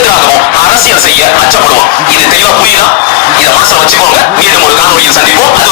எதுக்காகவும் அரசியல் செய்ய அச்சப்படுவோம். இது தெளிவா புரியுதா? இதை மனசுல வச்சுக்கோங்க. மீண்டும் ஒரு காணொலியில் சந்திப்போம்.